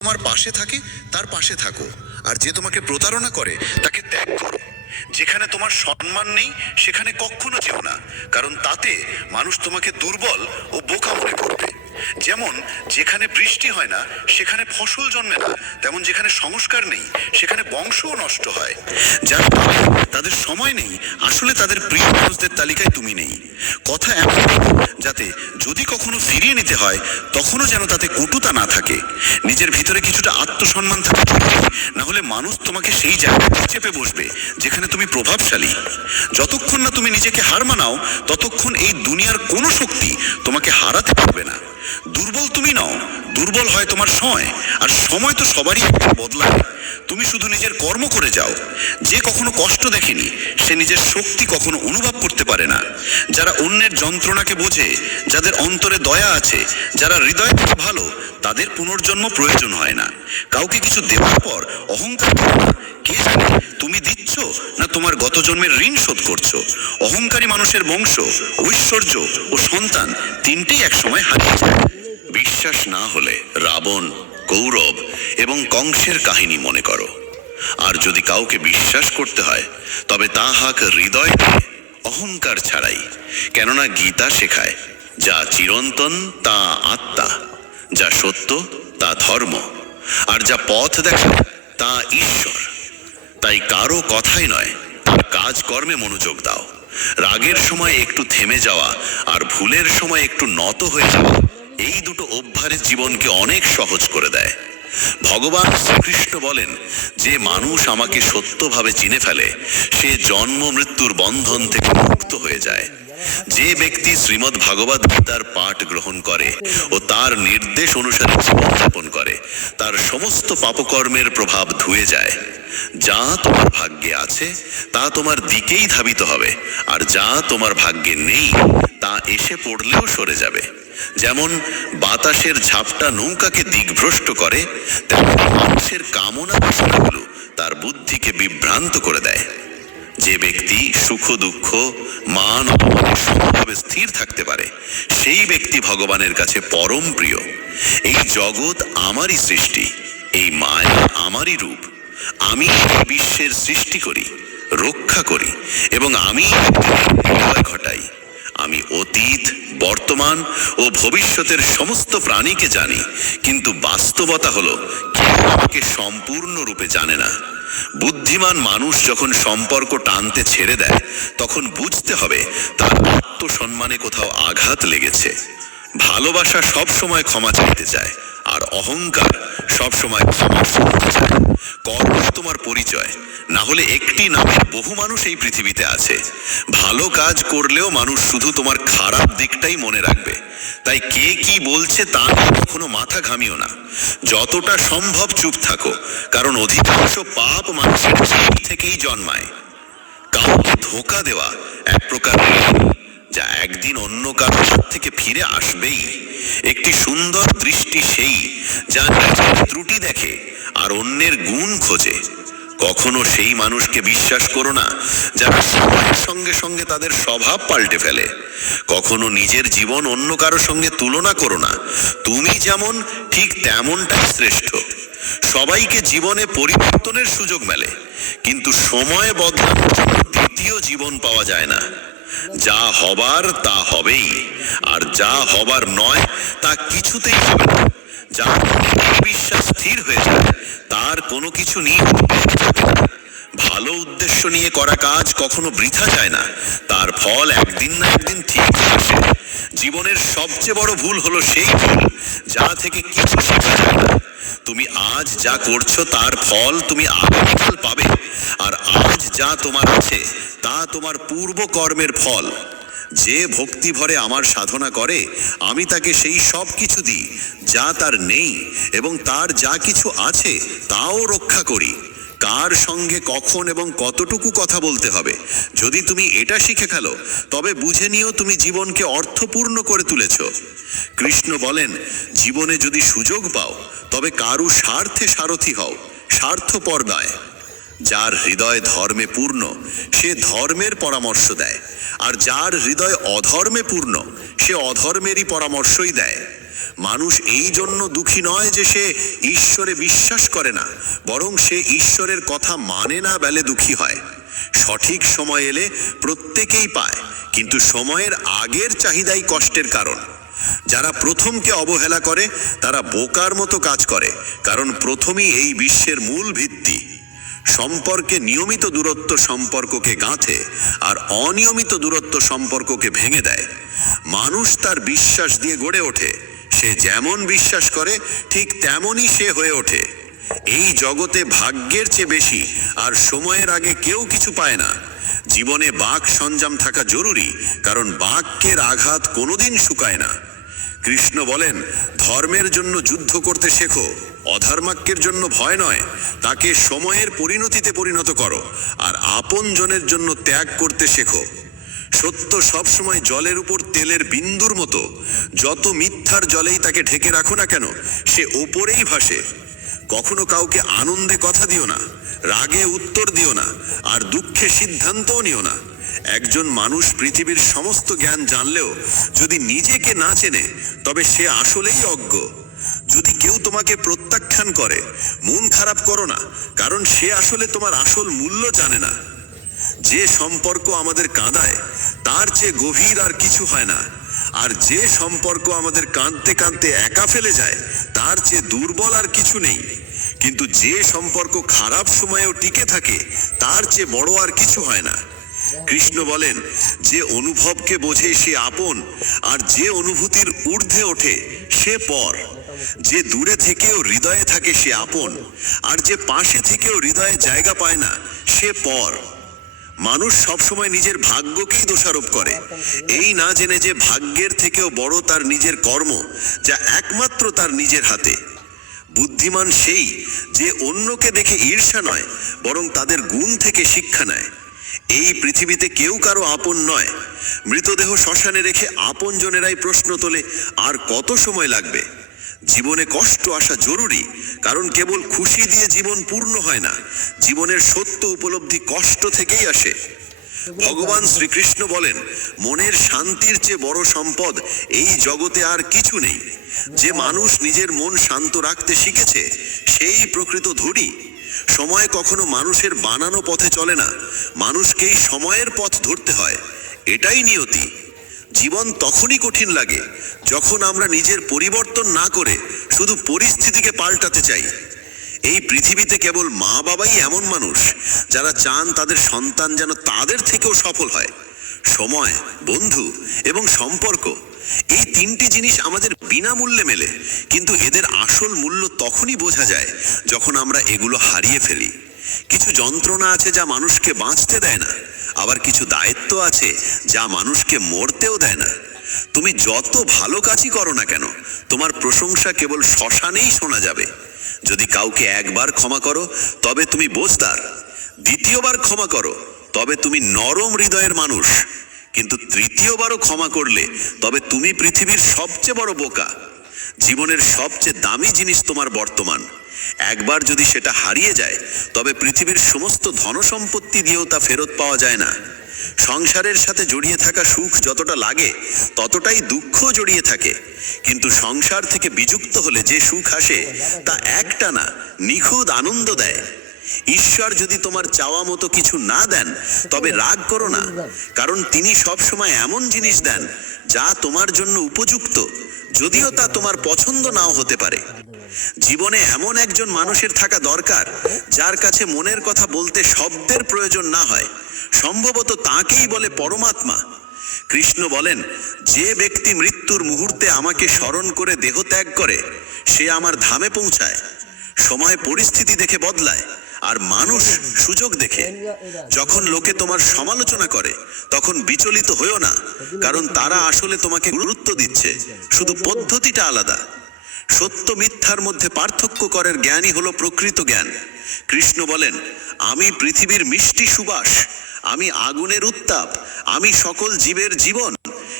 তোমার পাশে থাকে তার পাশে থাকো, আর যে তোমাকে প্রতারণা করে তাকে ত্যাগ করো। যেখানে তোমার সম্মান নেই সেখানে কখনো যেও না, কারণ তাতে মানুষ তোমাকে দুর্বল ও বোকা মনে করবে। যেমন যেখানে বৃষ্টি হয় না সেখানে ফসল জন্মে না, তেমন যেখানে সংস্কার নেই সেখানে বংশও নষ্ট হয়। যারা ভাবে তাদের সময় নেই, আসলে তাদের প্রিয় মানুষদের তালিকায় তুমি নেই। কথা এমন বলো যাতে যদি কখনো ফিরিয়ে নিতে হয় তখনও যেন তাতে কটুতা না থাকে। নিজের ভিতরে কিছুটা আত্মসম্মান থাকা জরুরি, না হলে মানুষ তোমাকে সেই জায়গায় চেপে বসবে যেখানে তুমি প্রভাবশালী। যতক্ষণ না তুমি নিজেকে হার মানাও ততক্ষণ এই দুনিয়ার কোনো শক্তি তোমাকে হারাতে পারবে না। দুর্বল তুমি নও, দুর্বল হয় তোমার সময়, আর সময় তো সবারই একবার বদলায়। তুমি শুধু নিজের কর্ম করে যাও। যে কখনো কষ্ট দেখেনি সে নিজের শক্তি কখনো অনুভব করতে পারে না। যারা অন্যের যন্ত্রণাকে বোঝে, যাদের অন্তরে দয়া আছে, যারা হৃদয় থেকে ভালো, তাদের পুনর্জন্ম প্রয়োজন হয় না। কাউকে কিছু দেওয়ার পর অহংকার করো না। কে জানে তুমি দিচ্ছ না তোমার গত জন্মের ঋণ শোধ করছো। অহংকারী মানুষের বংশ, ঐশ্বর্য ও সন্তান তিনটেই একসময় হারিয়ে যায়। বিশ্বাস না হলে রাবণ, কৌরব এবং কংসের কাহিনী মনে করো। আর যদি কাউকে বিশ্বাস করতে হয় তবে তা হাক হৃদয় দিয়ে, অহংকার ছাড়াই। কেননা গীতা শেখায়, যা চিরন্তন তা আত্মা, যা সত্য তা ধর্ম, আর যা পথ দেখায় তা ঈশ্বর। তাই কারো কথাই নয়, তার কাজকর্মে মনোযোগ দাও। রাগের সময় একটু থেমে যাওয়া আর ভুলের সময় একটু নত হয়ে যাওয়া, এই দুটো অভ্যাস জীবনকে অনেক সহজ করে দেয়। ভগবান শ্রীকৃষ্ণ বলেন, যে মানুষ আমাকে সত্যভাবে চিনে ফেলে সে জন্ম মৃত্যুর বন্ধন থেকে মুক্ত হয়ে যায়। যে ব্যক্তি শ্রীমদ্ ভাগবত গীতার পাঠ গ্রহণ করে ও তার নির্দেশ অনুসারে জীবনযাপন করে, তার সমস্ত পাপকর্মের প্রভাব ধুয়ে যায়। যা তোমার ভাগ্যে আছে তা তোমার দিকেই ধাবিত হবে, আর যা তোমার ভাগ্যে নেই তা এসে পড়লেও সরে যাবে। যেমন বাতাসের ঝাপটা নৌকাকে দিকভ্রষ্ট করে, তেমন মানুষের কামনা বাসনাগুলো তার বুদ্ধিকে বিভ্রান্ত করে দেয়। যে ব্যক্তি সুখ দুঃখ মান অপমানে সমভাবে স্থির থাকতে পারে সেই ব্যক্তি ভগবানের কাছে পরম প্রিয়। এই জগৎ আমারই সৃষ্টি, এই মায়া আমারই রূপ। আমি এই বিশ্বের সৃষ্টি করি, রক্ষা করি এবং আমি বিজয় ঘটাই। আমি অতীত, বর্তমান ও ভবিষ্যতের সমস্ত প্রাণীকে জানি, কিন্তু বাস্তবতা হলো কেউ আমাকে সম্পূর্ণরূপে জানে না। বুদ্ধিমান মানুষ যখন সম্পর্ক টানতে ছেড়ে দেয় তখন বুঝতে হবে তার আত্মসম্মানে কোথাও আঘাত লেগেছে। ভালোবাসা সব সময় ক্ষমা চাইতে চায়, আর অহংকার সব সময় ক্ষমা শুনতে চায়। কর্ম তোমার পরিচয়, না হলে একটি নামের বহু মানুষ এই পৃথিবীতে আছে। ভালো কাজ করলেও মানুষ শুধু তোমার খারাপ দিকটাই মনে রাখবে। তাই কে কি বলছে তা নিয়ে কখনো মাথা ঘামিও না। যতটা সম্ভব চুপ থাকো, কারণ অধিকাংশ পাপ মানুষের জীব থেকেই জন্মায়। কাউকে ধোঁকা দেওয়া এক প্রকার যা একদিন অন্য কারোর হাত থেকে ফিরে আসবেই। একটি সুন্দর দৃষ্টি সেই যা নিজের ত্রুটি দেখে আর অন্যের গুণ খোঁজে। কখনো সেই মানুষকে বিশ্বাস করো না যারা সময়ের সঙ্গে সঙ্গে তাদের স্বভাব পাল্টে ফেলে। কখনো নিজের জীবন অন্য কারোর সঙ্গে তুলনা করো না। তুমি যেমন ঠিক তেমনটাই শ্রেষ্ঠ। সবাইকে জীবনে পরিবর্তনের সুযোগ মেলে, কিন্তু সময় বদলানোর জন্য দ্বিতীয় জীবন পাওয়া যায় না। যা হবার তা হবেই, আর যা হবার নয় তা কিছুতেই হবে না। যার বিশ্বাস স্থির হয়ে যায় তার কোনো কিছু নিয়ে থাকে না। ভালো উদ্দেশ্য নিয়ে করা কাজ কখনো বৃথা যায় না, তার ফল একদিন না একদিন ঠিক আসে। জীবনের সবচেয়ে বড় ভুল হলো সেই ভুল যা থেকে কিছু শেখা যায় না। তুমি আজ যা করছো তার ফল তুমি আগামীকাল পাবে, আর আজ যা তোমার আছে তা তোমার পূর্ব কর্মের ফল। যে ভক্তি ভরে আমার সাধনা করে আমি তাকে সেই সব কিছু দিই যা তার নেই, এবং তার যা কিছু আছে তাও রক্ষা করি। কার সঙ্গে কখন এবং কতটুকু কথা বলতে হবে যদি তুমি এটা শিখে ফেলো, তবে বুঝে নিও তুমি জীবনকে অর্থপূর্ণ করে তুলেছ। কৃষ্ণ বলেন, জীবনে যদি সুযোগ পাও তবে কারু স্বার্থে সারথি হও, স্বার্থপর নয়। যার হৃদয় ধর্মে পূর্ণ সে ধর্মের পরামর্শ দেয়, আর যার হৃদয় অধর্মে পূর্ণ সে অধর্মেরই পরামর্শই দেয়। মানুষ এই জন্য দুঃখী নয় যে সে ঈশ্বরে বিশ্বাস করে না, বরং সে ঈশ্বরের কথা মানে না বলে দুঃখী হয়। সঠিক সময় এলে প্রত্যেকেই পায়, কিন্তু সময়ের আগের চাহিদাই কষ্টের কারণ। যারা প্রথমকে অবহেলা করে তারা বোকার মতো কাজ করে, কারণ প্রথমই এই বিশ্বের মূল ভিত্তি। সম্পর্কে নিয়মিত দূরত্ব সম্পর্ককে গাঁথে, আর অনিয়মিত দূরত্ব সম্পর্ককে ভেঙে দেয়। মানুষ তার বিশ্বাস দিয়ে গড়ে ওঠে, সে যেমন বিশ্বাস করে ঠিক তেমনই সে হয়ে ওঠে। এই জগতে ভাগ্যের চেয়ে বেশি আর সময়ের আগে কেউ কিছু পায় না। জীবনে বাক সঞ্জাম থাকা জরুরি, কারণ বাক্যের আঘাত কোনোদিন শুকায় না। কৃষ্ণ বলেন, ধর্মের জন্য যুদ্ধ করতে শেখো, অধর্মাক্যের জন্য ভয় নয়। তাকে সময়ের পরিণতিতে পরিণত করো, আর আপনজনের জন্য ত্যাগ করতে শেখো। সত্য সবসময় জলের উপর তেলের বিন্দুর মতো, যত মিথ্যার জলেই তাকে ঢেকে রাখো না কেন, সে ওপরেই ভাসে। কখনো কাউকে আনন্দে কথা দিও না, রাগে উত্তর দিও না, আর দুঃখে সিদ্ধান্তও নিও না। একজন মানুষ পৃথিবীর সমস্ত জ্ঞান জানলেও যদি নিজেকে না চেনে, তবে সে আসলেই অজ্ঞ। যদি কেউ তোমাকে প্রত্যাখ্যান করে, মন খারাপ করো না, কারণ সে আসলে তোমার আসল মূল্য জানে না। যে সম্পর্ক আমাদের কাঁদায় তার চেয়ে গভীর আর কিছু হয় না, আর যে সম্পর্ক আমাদের কাঁদতে কাঁদতে একা ফেলে যায় তার চেয়ে দুর্বল আর কিছু নেই। কিন্তু যে সম্পর্ক খারাপ সময়েও টিকে থাকে তার চেয়ে বড় আর কিছু হয় না। কৃষ্ণ বলেন, যে অনুভবকে বোঝে সে আপন, আর যে অনুভূতির ঊর্ধ্বে ওঠে সে পর। যে দূরে থেকেও হৃদয়ে থাকে সে আপন, আর যে পাশে থেকেও হৃদয়ে জায়গা পায় না সে পর। মানুষ সবসময় নিজের ভাগ্যকেই দোষারোপ করে, এই না জেনে যে ভাগ্যের থেকেও বড় তার নিজের কর্ম, যা একমাত্র তার নিজের হাতে। বুদ্ধিমান সেই যে অন্যকে দেখে ঈর্ষা নয়, বরং তাদের গুণ থেকে শিক্ষা নেয়। এই পৃথিবীতে কেউ কারো আপন নয়। মৃতদেহ শ্মশানে রেখে আপনজনেরাই প্রশ্ন তোলে, আর কত সময় লাগবে। জীবনে কষ্ট আসা জরুরি, কারণ কেবল খুশি দিয়ে জীবন পূর্ণ হয় না। জীবনের সত্য উপলব্ধি কষ্ট থেকেই আসে। ভগবান শ্রীকৃষ্ণ বলেন, মনের শান্তির চেয়ে বড় সম্পদ এই জগতে আর কিছু নেই। যে মানুষ নিজের মন শান্ত রাখতে শিখেছে সেই প্রকৃত ধনী। সময় কখনো মানুষের বানানো পথে চলে না, মানুষকেই সময়ের পথ ধরতে হয়। এটাই নিয়তি। জীবন তখনই কঠিন লাগে যখন আমরা নিজের পরিবর্তন না করে শুধু পরিস্থিতিকে পাল্টাতে চাই। এই পৃথিবীতে কেবল মা বাবাই এমন মানুষ যারা চান তাদের সন্তান যেন তাদের থেকেও সফল হয়। সময়, বন্ধু এবং সম্পর্ক, এই তিনটি জিনিস আমাদের বিনামূল্যে মেলে, কিন্তু এদের আসল মূল্য তখনই বোঝা যায় যখন আমরা এগুলো হারিয়ে ফেলি। কিছু যন্ত্রণা আছে যা মানুষকে বাঁচতে দেয় না, আবার কিছু দায়িত্ব আছে যা মানুষকে মরতেও দেয় না। তুমি যত ভালো কাজই করো না কেন, তোমার প্রশংসা কেবল শ্মশানেই শোনা যাবে। যদি কাউকে একবার ক্ষমা করো তবে তুমি বোঝদার, দ্বিতীয়বার ক্ষমা করো তবে তুমি নরম হৃদয়ের মানুষ, কিন্তু তৃতীয়বারও ক্ষমা করলে তবে তুমি পৃথিবীর সবচেয়ে বড় বোকা। জীবনের সবচেয়ে দামি জিনিস তোমার বর্তমান। একবার যদি সেটা হারিয়ে যায় তবে পৃথিবীর সমস্ত ধনসম্পত্তি দিয়েও তা ফেরত পাওয়া যায় না। সংসারের সাথে জড়িয়ে থাকা সুখ যতটা লাগে ততটাই দুঃখ জড়িয়ে থাকে, কিন্তু সংসার থেকে বিযুক্ত হলে যে সুখ আসে তা একটা না, নিখুঁত আনন্দ দেয়। ঈশ্বর যদি তোমার চাওয়া মতো কিছু না দেন তবে রাগ করো না, কারণ তিনি সব সময় এমন জিনিস দেন যা তোমার জন্য উপযুক্ত, যদিও তা তোমার পছন্দ নাও হতে পারে। জীবনে এমন একজন মানুষের থাকা দরকার যার কাছে মনের কথা বলতে শব্দের প্রয়োজন না হয়। সম্ভবত তাকেই বলে পরমাত্মা। কৃষ্ণ বলেন, যে ব্যক্তি মৃত্যুর মুহূর্তে আমাকে স্মরণ করে দেহ ত্যাগ করে সে আমার ধামে পৌঁছায়। সময় পরিস্থিতি দেখে বদলায়, আর মানুষ সুযোগ দেখে। যখন লোকে তোমার সমালোচনা করে তখন বিচলিত হইও না, কারণ তারা আসলে তোমাকে গুরুত্ব দিচ্ছে, শুধু পদ্ধতিটা আলাদা। সত্য মিথ্যার মধ্যে পার্থক্য করার জ্ঞানই হলো প্রকৃত জ্ঞান। কৃষ্ণ বলেন, আমি পৃথিবীর মিষ্টি সুবাস, আমি আগুনের উত্তাপ, আমি সকল জীবের জীবন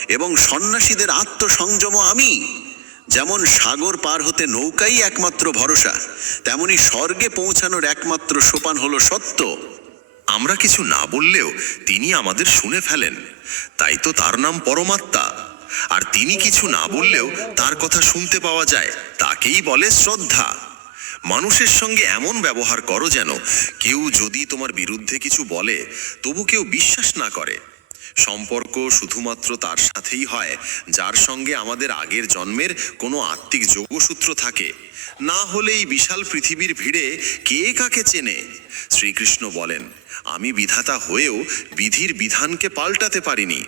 এবং সন্ন্যাসীদের আত্মসংযম আমি। যেমন সাগর পার হতে নৌকাই একমাত্র ভরসা, তেমনি স্বর্গে পৌঁছানোর একমাত্র সোপান হলো সত্য। আমরা কিছু না বললেও তিনি আমাদের শুনে ফেলেন, তাই তো তার নাম পরমাত্মা। আর তিনি কিছু না বললেও তার কথা শুনতে পাওয়া যায়, তাকেই বলে শ্রদ্ধা। মানুষের সঙ্গে এমন ব্যবহার করো যেন কেউ যদি তোমার বিরুদ্ধে কিছু বলে তবু কেউ বিশ্বাস না করে। সম্পর্ক শুধুমাত্র তার সাথেই হয় যার সঙ্গে আমাদের আগের জন্মের কোনো আত্মিক যোগসূত্র থাকে, না হলে এই বিশাল পৃথিবীর ভিড়ে কে কাকে চেনে? শ্রীকৃষ্ণ বলেন, আমি বিধাতা হয়েও বিধির বিধানকে পাল্টাতে পারিনি।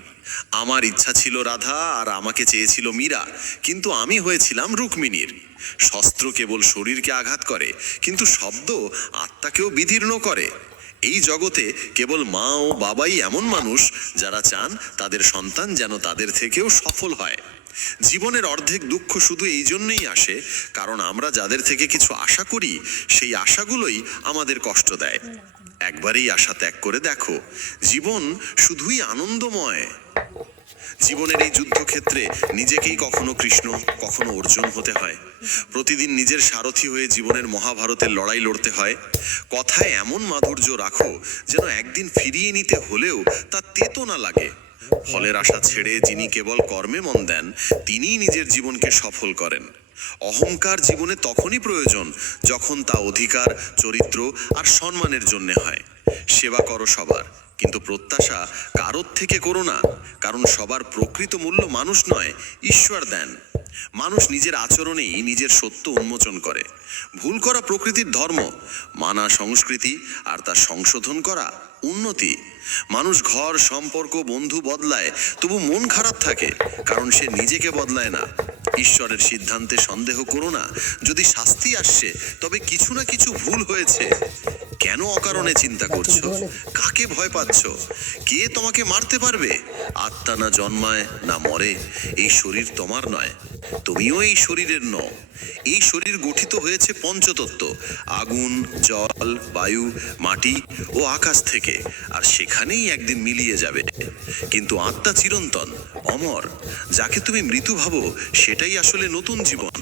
আমার ইচ্ছা ছিল রাধা আর আমাকে চেয়েছিল মীরা, কিন্তু আমি হয়েছিলাম রুক্মিণীর। শস্ত্র কেবল শরীরকে আঘাত করে, কিন্তু শব্দ আত্মাকেও বিদীর্ণ করে। এই জগতে কেবল মা ও বাবাই এমন মানুষ যারা চান তাদের সন্তান যেন তাদের থেকেও সফল হয়। জীবনের অর্ধেক দুঃখ শুধু এই জন্যই আসে কারণ আমরা যাদের থেকে কিছু আশা করি সেই আশাগুলোই আমাদের কষ্ট দেয়। একবারেই আশা ত্যাগ করে দেখো, জীবন শুধুই আনন্দময়। জীবনের এই যুদ্ধক্ষেত্রে নিজেকেই কখনো কৃষ্ণ কখনো অর্জুন হতে হয়। প্রতিদিন নিজের সারথি হয়ে জীবনের মহাভারতের লড়াই লড়তে হয়। কথায় এমন মাধুর্য রাখো যেন একদিন ফিরিয়ে নিতে হলেও তা তেতো না লাগে। ফলের আশা ছেড়ে যিনি কেবল কর্মে মন দেন তিনিই নিজের জীবনকে সফল করেন। অহংকার জীবনে তখনই প্রয়োজন যখন তা অধিকার, চরিত্র আর সম্মানের জন্য হয়। সেবা করো সবার, কিন্তু প্রত্যাশা কারোর থেকে করো না, কারণ সবার প্রকৃত মূল্য মানুষ নয়, ঈশ্বর দেন। মানুষ নিজের আচরণেই নিজের সত্য উন্মোচন করে। ভুল করা প্রকৃতির ধর্ম, মানা সংস্কৃতি, আর তা সংশোধন করা উন্নতি। মানুষ ঘর, সম্পর্ক, বন্ধু বদলায়, তবু মন খারাপ থাকে কারণ সে নিজেকে বদলায় না। ঈশ্বরের সিদ্ধান্তে সন্দেহ করো না। যদি শাস্তি আসছে তবে কিছু না কিছু ভুল হয়েছে। কেন অকারণে চিন্তা করছো? কাকে ভয় পাচ্ছ? কে তোমাকে মারতে পারবে? আত্মা না জন্মায় না মরে, এই শরীর তোমার নয়, তুমিও এই শরীরের নও। এই শরীর গঠিত হয়েছে পঞ্চতত্ত্ব, আগুন, জল, বায়ু, মাটি ও আকাশ থেকে, আর সেখানেই একদিন মিলিয়ে যাবে। কিন্তু আত্মা চিরন্তন, অমর। যাকে তুমি মৃত্যু ভাবো সেটাই আসলে নতুন জীবন।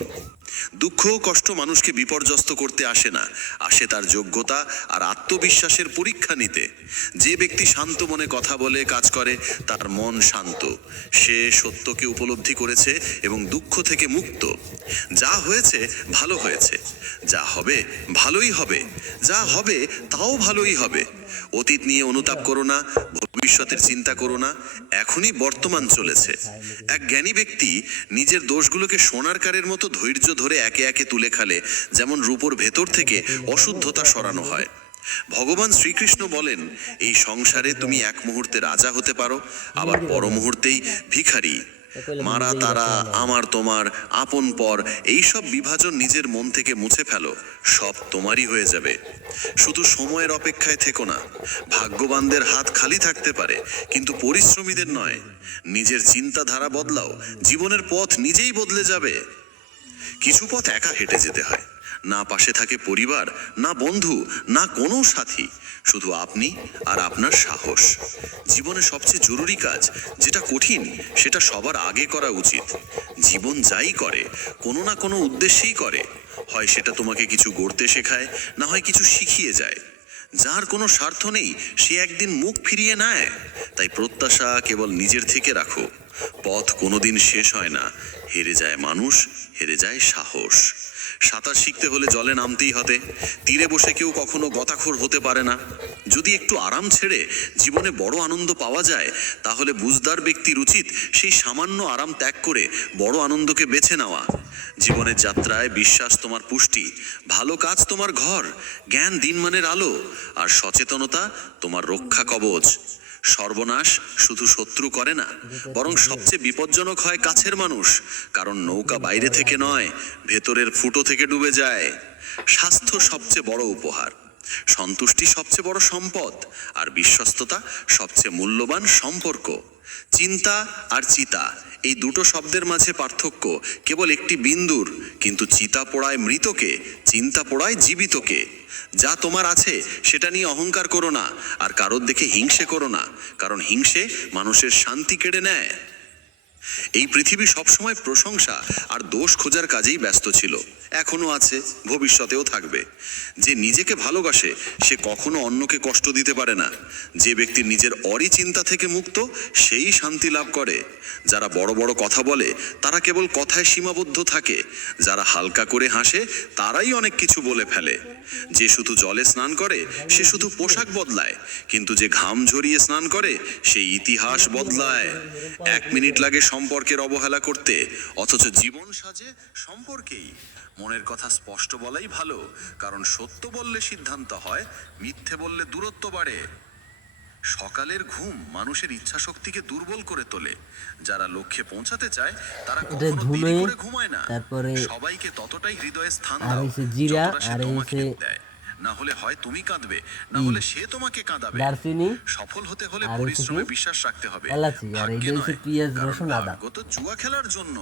দুঃখ ও কষ্ট মানুষকে বিপর্যস্ত করতে আসে না, আসে তার যোগ্যতা আর আত্মবিশ্বাসের পরীক্ষা নিতে। যে ব্যক্তি শান্ত মনে কথা বলে, কাজ করে, তার মন শান্ত। সে সত্যকে উপলব্ধি করেছে এবং দুঃখ থেকে মুক্ত। যা হয়েছে ভালো হয়েছে, যা হবে ভালোই হবে, যা হবে তাও ভালোই হবে। অতীত নিয়ে অনুতাপ করো না, ভবিষ্যতের চিন্তা করো না, এখনই বর্তমান চলেছে। এক জ্ঞানী ব্যক্তি নিজের দোষগুলোকে সোনার কারের মতো ধৈর্য ধরে একে একে তুলে খালে, যেমন রূপোর ভেতর থেকে অশুদ্ধতা সরানো হয়। ভগবান শ্রীকৃষ্ণ বলেন, এই সংসারে তুমি এক মুহূর্তে রাজা হতে পারো, আবার পর মুহূর্তেই ভিখারি। মারা তারা, আমার তোমার, আপন পর, এইসব বিভাজন নিজের মন থেকে মুছে ফেলো, সব তোমারই হয়ে যাবে। শুধু সময়ের অপেক্ষায় থেকো না। ভাগ্যবানদের হাত খালি থাকতে পারে, কিন্তু পরিশ্রমীদের নয়। নিজের চিন্তাধারা বদলাও, জীবনের পথ নিজেই বদলে যাবে। কিছু পথ একা হেঁটে যেতে হয়, না পাশে থাকে পরিবার, না বন্ধু, না কোনো সাথী, শুধু আপনি আর আপনার সাহস। জীবনে সবচেয়ে জরুরি কাজ যেটা কঠিন সেটা সবার আগে করা উচিত। জীবন যাই করে কোনো না কোনো উদ্দেশ্যেই করে, হয় সেটা তোমাকে কিছু গড়তে শেখায়, না হয় কিছু শিখিয়ে যায়। যার কোনো স্বার্থ নেই সে একদিন মুখ ফিরিয়ে নেয়। তাই প্রত্যাশা কেবল নিজের থেকে রাখো। পথ কোনোদিন শেষ হয় না, হেরে যায় মানুষ, হেরে যায় সাহস। সাঁতার শিখতে হলে জলে নামতেই হবে। তীরে বসে কেউ কখনো গতাখোর হতে পারে না। যদি একটু আরাম ছেড়ে জীবনে বড় আনন্দ পাওয়া যায়, তাহলে বুঝদার ব্যক্তির উচিত সেই সামান্য আরাম ত্যাগ করে বড় আনন্দকে বেছে নেওয়া। জীবনের যাত্রায় বিশ্বাস তোমার পুষ্টি, ভালো কাজ তোমার ঘর, জ্ঞান দিনমানের আলো, আর সচেতনতা তোমার রক্ষা কবচ। সর্বনাশ শুধু শত্রু করে না, বরং সবচেয়ে বিপজ্জনক হয় কাছের মানুষ, কারণ নৌকা বাইরে থেকে নয়, ভেতরের ফুটো থেকে ডুবে যায়। স্বাস্থ্য সবচেয়ে বড় উপহার, সন্তুষ্টি সবচেয়ে বড় সম্পদ, আর বিশ্বস্ততা সবচেয়ে মূল্যবান সম্পর্ক। চিন্তা আর চিতা, এই দুটো শব্দের মাঝে পার্থক্য কেবল একটি বিন্দুর, কিন্তু চিতা পোড়ায় মৃতকে, চিন্তা পোড়ায় জীবিতকে। যা তোমার আছে সেটা নিয়ে অহংকার করো না, আর কারোর দেখে হিংসে করো না, কারণ হিংসে মানুষের শান্তি কেড়ে নেয়। এই পৃথিবী সবসময় প্রশংসা আর দোষ খোঁজার কাজেই ব্যস্ত ছিল, এখনো আছে, ভবিষ্যতেও থাকবে। যে নিজেকে ভালোবাসে সে কখনো অন্যকে কষ্ট দিতে পারে না। যে ব্যক্তি নিজের চিন্তা থেকে মুক্ত সেই শান্তি লাভ করে। যারা বড় বড় কথা বলে তারা কেবল কথায় সীমাবদ্ধ থাকে। যারা হালকা করে হাসে তারাই অনেক কিছু বলে ফেলে। যে শুধু জলে স্নান করে সে শুধু পোশাক বদলায়, কিন্তু যে ঘাম ঝরিয়ে স্নান করে সে ইতিহাস বদলায়। 1 মিনিট লাগে সম্পর্কের অবহেলা করতে, অথচ জীবন সাজে সম্পর্কেই। মনের কথা স্পষ্ট বলাই ভালো, কারণ সত্য বললে সিদ্ধান্ত হয়, মিথ্যে বললে দূরত্ব বাড়ে। সকালের ঘুম মানুষের ইচ্ছা শক্তিকে দুর্বল করে তোলে। যারা লক্ষ্যে পৌঁছাতে চায় তারা কখনো দেরি করে ঘুমায় না। তারপরে সবাইকে ততটাই হৃদয়ে স্থান আর দাও হইছে জিরা, যতটা সে আর তোমাকে হইছে দেয়। না হলে হয় তুমি কাঁদবে, না হলে সে তোমাকে কাঁদাবে। দারচিনি, সফল হতে হলে আর হইছে পরিশ্রমে কি বিশ্বাস রাখতে হবে, এলাচি, আর ভাগ্যে এইটা হচ্ছে নয়। পেঁয়াজ, কারণ রসুন, আদা। ভাগ্য তো জুয়া খেলার জন্য।